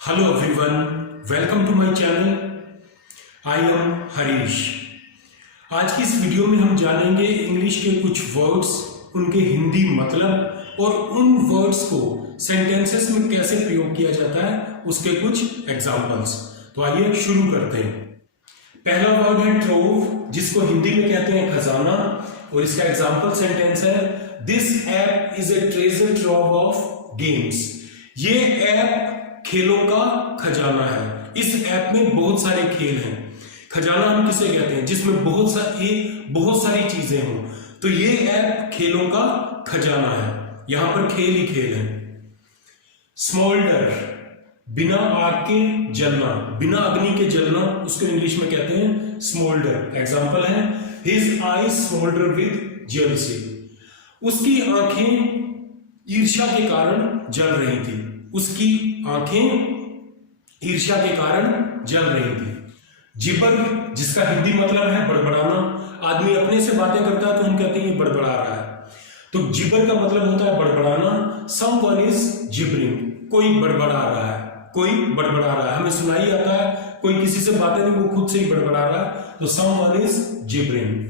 Hello everyone, welcome to my channel. I am Harish. आज की इस वीडियो में हम जानेंगे इंग्लिश के कुछ वर्ड्स, उनके हिंदी मतलब और उन वर्ड्स को सेंटेंसेस में कैसे प्रयोग किया जाता है, उसके कुछ एग्जांपल्स। तो आइए शुरू करते हैं। पहला वर्ड है ट्रोव, जिसको हिंदी में कहते हैं खजाना, और इसका एग्जांपल सेंटेंस है this app is a treasure trove of games. ये ऐप खेलों का खजाना है। इस ऐप में बहुत सारे खेल हैं। खजाना हम किसे कहते हैं? जिसमें बहुत सारी चीजें हों। तो ये ऐप खेलों का खजाना है। यहां पर खेल ही खेल है। स्मोल्डर, बिना आग के जलना, बिना अग्नि के जलना, उसको इंग्लिश में कहते हैं स्मोल्डर। एग्जांपल है हिज आईज स्मोल्डर विद जेलसी। उसकी आंखें ईर्ष्या के कारण जल रही थी। उसकी आंखें ईर्ष्या के कारण जल रही थी। जिबर, जिसका हिंदी मतलब है बड़बड़ाना। आदमी अपने से बातें करता है तो हम कहते हैं ये बड़बड़ा रहा है। तो जिबर का मतलब होता है बड़बड़ाना। समवन इज जिबरिंग, कोई बड़बड़ा रहा है, कोई बड़बड़ा रहा है। हमें सुनाई आता है कोई किसी से बातें नहीं, वो खुद से ही बड़बड़ा रहा है, तो समवन इज जिबरिंग।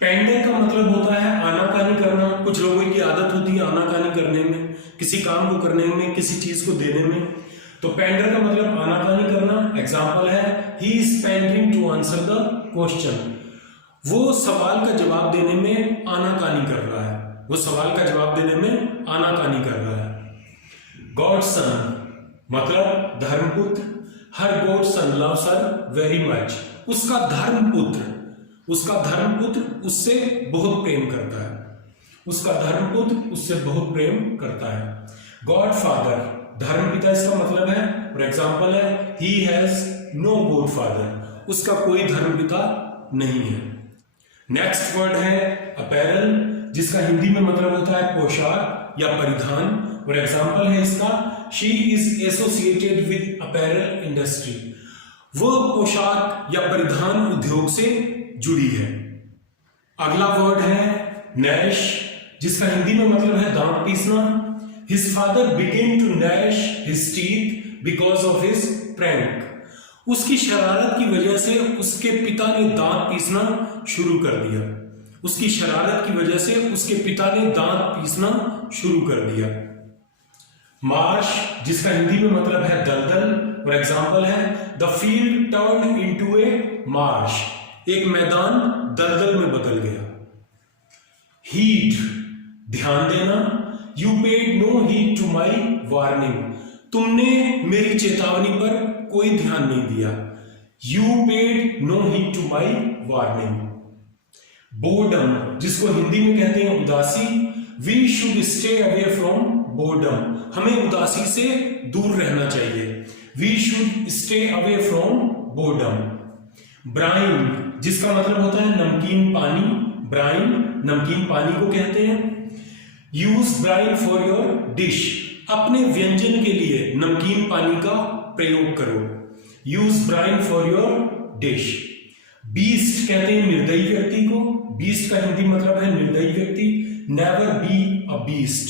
पेंडे का मतलब होता है आनाकानी करना। कुछ लोगों की आदत होती है आनाकानी करने में, किसी काम को करने में, किसी चीज को देने में। तो पेंडर का मतलब आनाकानी करना। एग्जांपल है he is pondering to answer the question. वो सवाल का जवाब देने में आनाकानी कर रहा है। वो सवाल का जवाब देने में आनाकानी कर रहा है। गॉड सन मतलब धर्मपुत्र। हर गॉड सन लव्स हर वेरी मच। उसका धर्मपुत्र उससे बहुत प्रेम करता है। उसका धर्मपुत्र उससे बहुत प्रेम करता है। गॉड फादर, धर्मपिता इसका मतलब है। और एग्जांपल है he has no godfather. उसका कोई धर्मपिता नहीं है। नेक्स्ट वर्ड है अपैरल, जिसका हिंदी में मतलब होता है पोशाक या परिधान। और एग्जांपल है इसका she is associated with apparel industry. वो पोशाक या परिधान उद्योग से जुड़ी है। अगला वर्ड है नैश, जिसका हिंदी में मतलब है दांत पीसना। His father began to gnash his teeth because of his prank. उसकी शरारत की वजह से उसके पिता ने दांत पीसना शुरू कर दिया। उसकी शरारत की वजह से उसके पिता ने दांत पीसना शुरू कर दिया। मार्श, जिसका हिंदी में मतलब है दलदल। और एग्जांपल है the field turn into a marsh. एक मैदान दलदल में बदल गया। हीड, ध्यान देना। You paid no heed to my warning. तुमने मेरी चेतावनी पर कोई ध्यान नहीं दिया। You paid no heed to my warning. Boredom, जिसको हिंदी में कहते हैं उदासी। We should stay away from boredom. हमें उदासी से दूर रहना चाहिए। We should stay away from boredom. Brine, जिसका मतलब होता है नमकीन पानी। ब्राइन नमकीन पानी को कहते हैं। Use brine for your dish. अपने व्यंजन के लिए नमकीन पानी का प्रयोग करो। Use brine for your dish. Beast कहते हैं निर्दयी व्यक्ति को। बीस्ट का हिंदी मतलब है निर्दयी व्यक्ति। Never be a beast.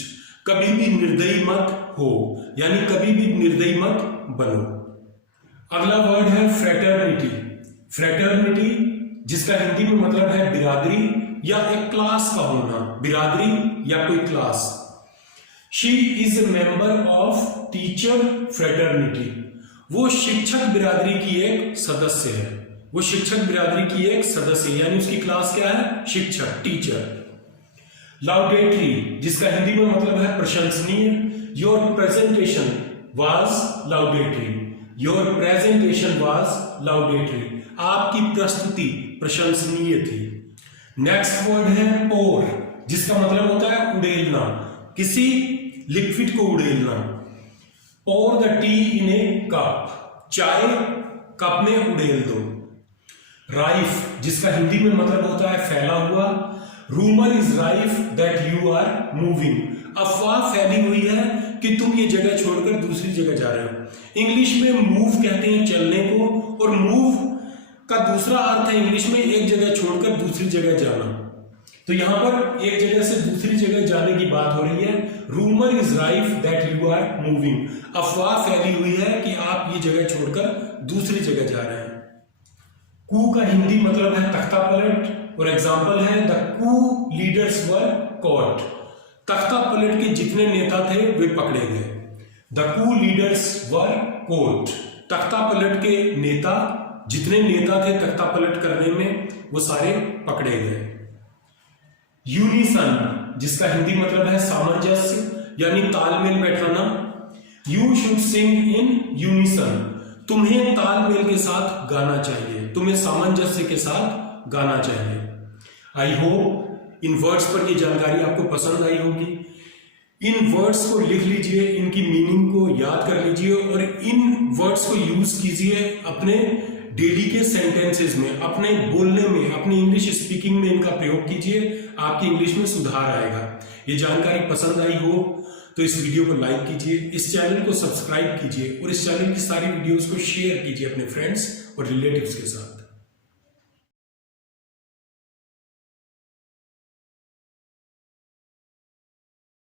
कभी भी निर्दयी मत हो, यानी कभी भी निर्दयी मत बनो। अगला वर्ड है फ्रेटर्निटी। फ्रेटर्निटी, जिसका हिंदी में मतलब है बिरादरी या एक क्लास का होना। बिरादरी या कोई class. She is a member of teacher fraternity. वो शिक्षक बिरादरी की एक सदस्य है। वो शिक्षक बिरादरी की एक सदस्य है, यानी उसकी क्लास क्या है? शिक्षक, टीचर। लाउडेटरी, जिसका हिंदी में मतलब है प्रशंसनीय। Your presentation was laudatory. Your presentation was laudatory. आपकी प्रस्तुति प्रशंसनीय थी। नेक्स्ट वर्ड है पोर, जिसका मतलब होता है उड़ेलना, किसी लिक्विड को उड़ेलना। Pour the tea in a cup. चाय कप में उड़ेल दो। राइफ, जिसका हिंदी में मतलब होता है फैला हुआ। Rumour is rife that you are moving. अफवाह फैली हुई है कि तुम ये जगह छोड़कर दूसरी जगह जा रहे हो। इंग्लिश में मूव कहते हैं चलने को, और मूव का दूसरा अर्थ है इंग्लिश में एक जगह छोड़कर दूसरी जगह जाना। तो यहां पर एक जगह से दूसरी जगह जाने की बात हो रही है। Rumour is rife that you are moving, अफवाह फैली हुई है कि आप ये जगह छोड़कर दूसरी जगह जा रहे हैं। कू का हिंदी मतलब है तख्ता पलट, और एग्जाम्पल है the coup leaders were caught, तख्ता पलट के जितने नेता थे वे पकड़े गए। The coup leaders were caught, तख्ता पलट के नेता, जितने नेता थे तख्ता पलट करने में, वो सारे पकड़े गए। यूनिसन, जिसका हिंदी मतलब है सामंजस्य यानी तालमेल बैठाना। You should Singh in unison, तुम्हें तालमेल के साथ गाना चाहिए, तुम्हें सामंजस्य के साथ गाना चाहिए। आई होप इन वर्ड्स पर यह जानकारी आपको पसंद आई होगी। इन वर्ड्स को लिख लीजिए, इनकी मीनिंग को याद कर लीजिए और इन वर्ड्स को यूज कीजिए अपने डेली के सेंटेंसेस में, अपने बोलने में, अपनी इंग्लिश स्पीकिंग में इनका प्रयोग कीजिए, आपकी इंग्लिश में सुधार आएगा। ये जानकारी पसंद आई हो तो इस वीडियो को लाइक कीजिए, इस चैनल को सब्सक्राइब कीजिए और इस चैनल की सारी वीडियोस को शेयर कीजिए अपने फ्रेंड्स और रिलेटिव्स के साथ।